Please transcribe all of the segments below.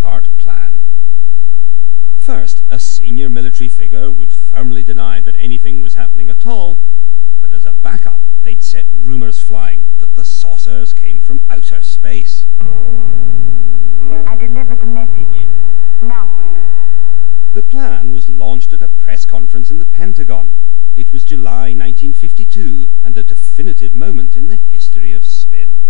three-part plan. First, a senior military figure would firmly deny that anything was happening at all, but as a backup, they'd set rumors flying that the saucers came from outer space. I delivered the message. Now what? The plan was launched at a press conference in the Pentagon. It was July 1952, and a definitive moment in the history of spin.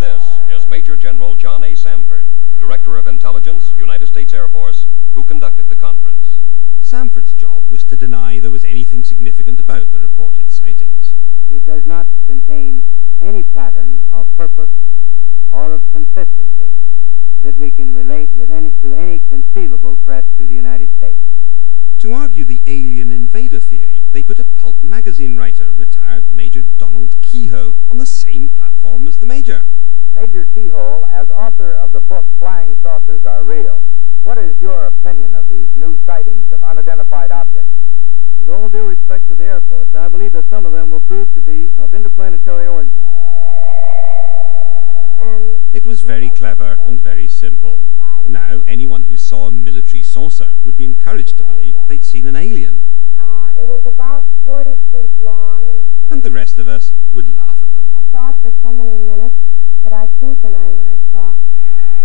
This is Major General John A. Samford, Director of Intelligence, United States Air Force, who conducted the conference. Samford's job was to deny there was anything significant about the reported sightings. It does not contain any pattern of purpose or of consistency that we can relate to any conceivable threat to the United States. To argue the alien invader theory, they put a pulp magazine writer, retired Major Donald Keyhoe, on the same platform as the Major. Major Keyhoe, as author of the book Flying Saucers Are Real, what is your opinion of these new sightings of unidentified objects? With all due respect to the Air Force, I believe that some of them will prove to be of interplanetary origin. It was very clever and very simple. Now, anyone who saw a military saucer would be encouraged to believe they'd seen an alien. It was about 40 feet long, and the rest of us would laugh at them. I saw it for so many minutes that I can't deny what I saw.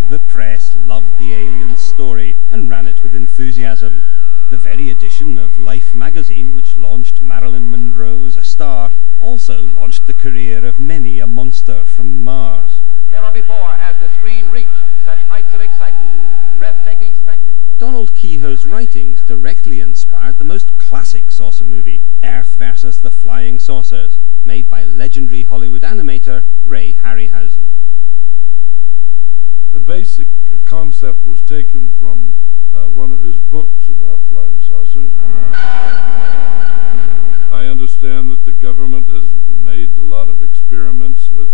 The press loved the alien story and ran it with enthusiasm. The very edition of Life magazine, which launched Marilyn Monroe as a star, also launched the career of many a monster from Mars. Never before has the screen reached such heights of excitement. Breathtaking spectacle. Donald Keyhoe's writings directly inspired the most classic saucer movie, Earth vs. the Flying Saucers, made by legendary Hollywood animator Ray Harryhausen. The basic concept was taken from one of his books about flying saucers. I understand that the government has made a lot of experiments with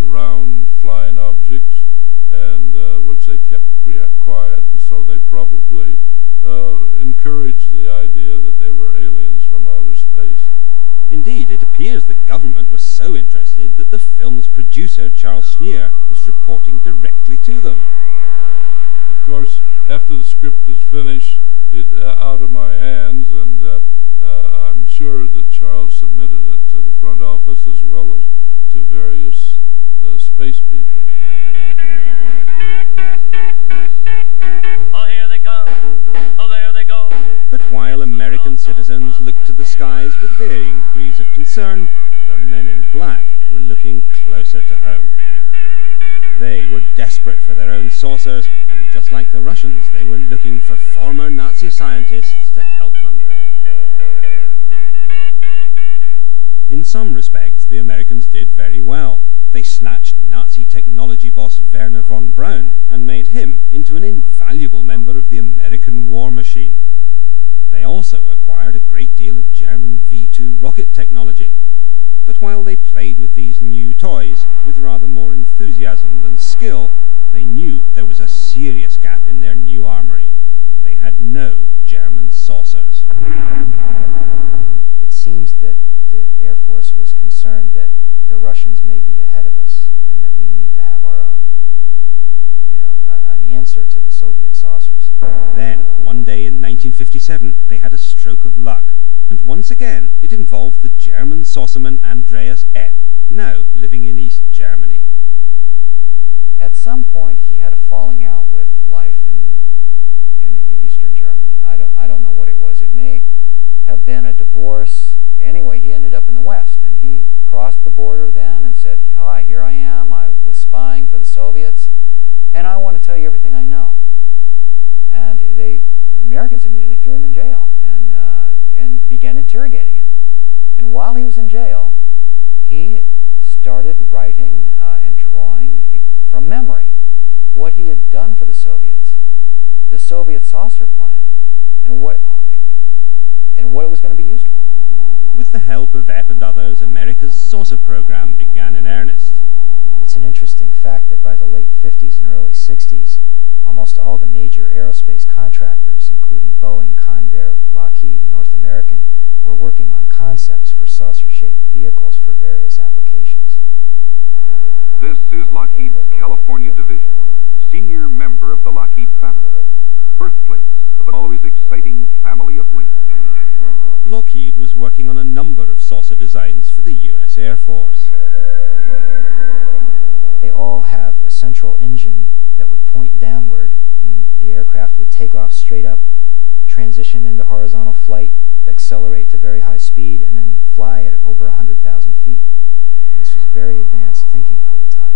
round flying objects, and which they kept quiet, and so they probably encouraged the idea that they were aliens from outer space. Indeed, it appears the government was so interested that the film's producer, Charles Schneer, was reporting directly to them. Of course, after the script is finished, it's out of my hands, and I'm sure that Charles submitted it to the front office as well as to various space people. Oh, here they come. Oh, there they go. But while American citizens looked to the skies with varying degrees of concern, the men in black were looking closer to home. They were desperate for their own saucers, and just like the Russians, they were looking for former Nazi scientists to help them. In some respects, the Americans did very well. They snatched Nazi technology boss Werner von Braun and made him into an invaluable member of the American war machine. They also acquired a great deal of German V-2 rocket technology. But while they played with these new toys with rather more enthusiasm than skill, they knew there was a serious gap in their new armory. They had no German saucers. It seems that the Air Force was concerned that the Russians may be ahead of us and that we need to have our own, an answer to the Soviet saucers. Then, one day in 1957, they had a stroke of luck. And once again, it involved the German saucerman Andreas Epp, now living in East Germany. At some point, he had a falling out with life in Eastern Germany. I don't know what it was. It may have been a divorce. Anyway, he ended up in the West, and he crossed the border then and said, "Hi, here I am. I was spying for the Soviets, and I want to tell you everything I know." And the Americans immediately threw him in jail and began interrogating him. And while he was in jail, he started writing and drawing from memory what he had done for the Soviets, the Soviet saucer plan, and what it was going to be used for. With the help of Epp and others, America's saucer program began in earnest. It's an interesting fact that by the late 50s and early 60s, almost all the major aerospace contractors, including Boeing, Convair, Lockheed, North American, were working on concepts for saucer-shaped vehicles for various applications. This is Lockheed's California division. senior member of the Lockheed family, birthplace of an always exciting family of wings. Lockheed was working on a number of saucer designs for the US Air Force. They all have a central engine that would point downward, and the aircraft would take off straight up, transition into horizontal flight, accelerate to very high speed, and then fly at over 100,000 feet. And this was very advanced thinking for the time.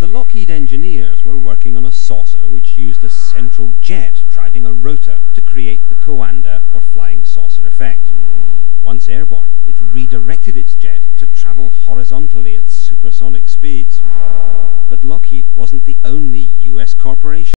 The Lockheed engineers were working on a saucer which used a central jet driving a rotor to create the Coanda or flying saucer effect. Once airborne, it redirected its jet to travel horizontally at supersonic speeds. But Lockheed wasn't the only US corporation